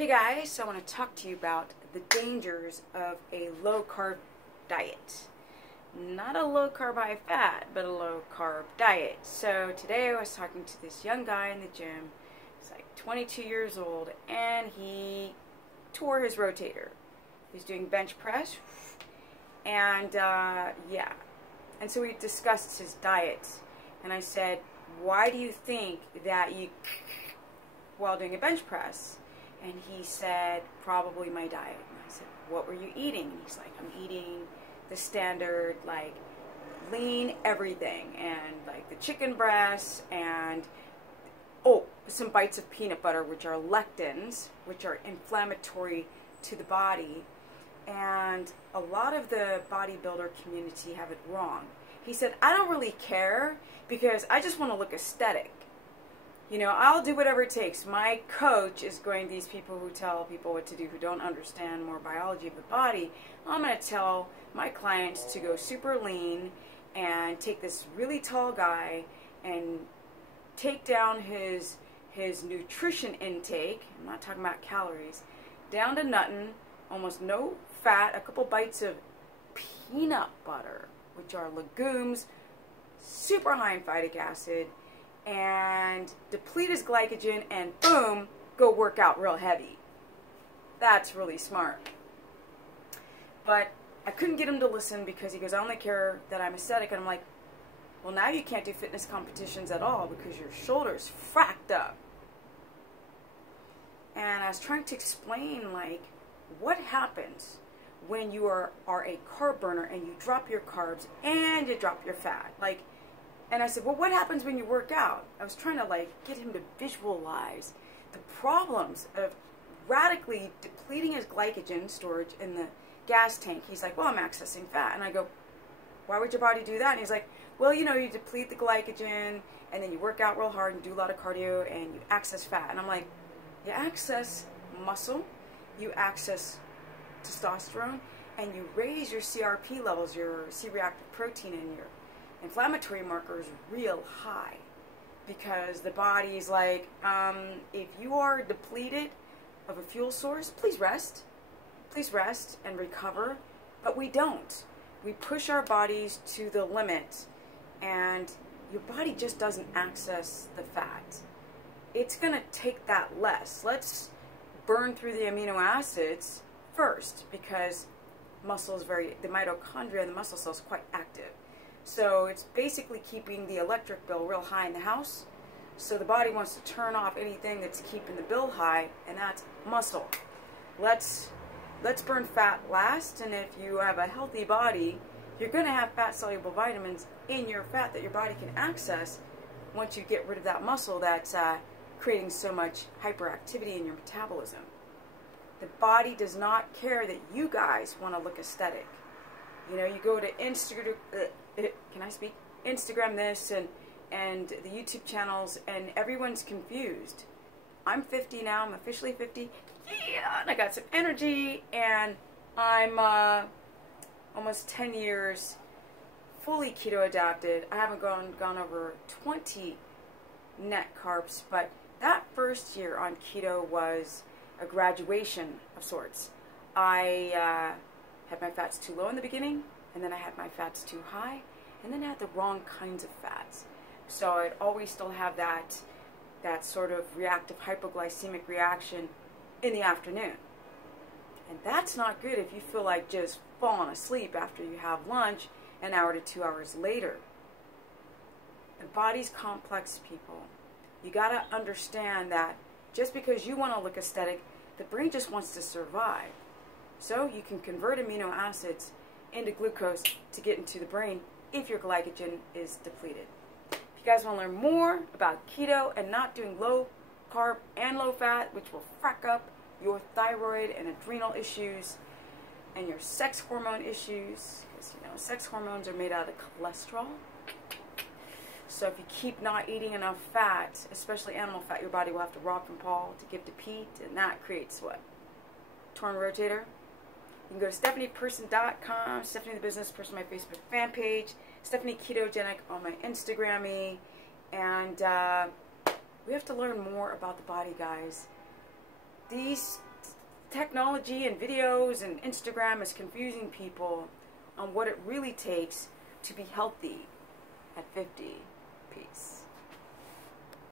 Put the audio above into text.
Hey guys, so I want to talk to you about the dangers of a low-carb diet. Not a low-carb, high-fat, but a low-carb diet. So today I was talking to this young guy in the gym. He's like 22 years old, and he tore his rotator. He's doing bench press, and yeah. And so we discussed his diet, and I said, why do you think that you, while doing a bench press? And he said, probably my diet. And I said, what were you eating? And he's like, I'm eating the standard, like, lean everything, and like the chicken breasts, and some bites of peanut butter, which are lectins, which are inflammatory to the body. And a lot of the bodybuilder community have it wrong. He said, I don't really care because I just want to look aesthetic. You know, I'll do whatever it takes. My coach is going to these people who tell people what to do who don't understand more biology of the body. I'm going to tell my clients to go super lean and take this really tall guy and take down his nutrition intake. I'm not talking about calories. Down to nothing, almost no fat, a couple bites of peanut butter, which are legumes, super high in phytic acid, and deplete his glycogen, and boom, go work out real heavy. That's really smart. But I couldn't get him to listen because he goes, I only care that I'm aesthetic. And I'm like, well, now you can't do fitness competitions at all because your shoulder's fracked up. And I was trying to explain, like, what happens when you are a carb burner and you drop your carbs and you drop your fat. Like, and I said, well, what happens when you work out? I was trying to, like, get him to visualize the problems of radically depleting his glycogen storage in the gas tank. He's like, well, I'm accessing fat. And I go, why would your body do that? And he's like, well, you know, you deplete the glycogen, and then you work out real hard and do a lot of cardio, and you access fat. And I'm like, you access muscle, you access testosterone, and you raise your CRP levels, your C-reactive protein, and your inflammatory markers real high, because the body's like, if you are depleted of a fuel source, please rest and recover. But we don't. We push our bodies to the limit, and your body just doesn't access the fat. It's going to take that less. Let's burn through the amino acids first, because muscle is the mitochondria in the muscle cell is quite active. So it's basically keeping the electric bill real high in the house. So the body wants to turn off anything that's keeping the bill high, and that's muscle. Let's burn fat last, and if you have a healthy body, you're going to have fat-soluble vitamins in your fat that your body can access once you get rid of that muscle that's creating so much hyperactivity in your metabolism. The body does not care that you guys want to look aesthetic. You know, you go to Instagram, Instagram this and the YouTube channels, and everyone's confused. I'm 50 now, I'm officially 50. Yeah, and I got some energy, and I'm almost 10 years fully keto adapted. I haven't gone over 20 net carbs, but that first year on keto was a graduation of sorts. I had my fats too low in the beginning, and then I had my fats too high, and then I had the wrong kinds of fats. So I'd always still have that sort of reactive hypoglycemic reaction in the afternoon. And that's not good if you feel like just falling asleep after you have lunch an hour to 2 hours later. The body's complex, people. You gotta understand that just because you want to look aesthetic, the brain just wants to survive. So you can convert amino acids into glucose to get into the brain if your glycogen is depleted. If you guys want to learn more about keto and not doing low carb and low fat, which will frack up your thyroid and adrenal issues and your sex hormone issues, because you know sex hormones are made out of cholesterol. So if you keep not eating enough fat, especially animal fat, your body will have to rock and paw to give to Pete, and that creates what? Torn rotator. You can go to StephaniePerson.com, Stephanie the Business Person, my Facebook fan page, Stephanie KETOGENIC on my Instagram-y, and we have to learn more about the body, guys. These technology and videos and Instagram is confusing people on what it really takes to be healthy at 50. Peace.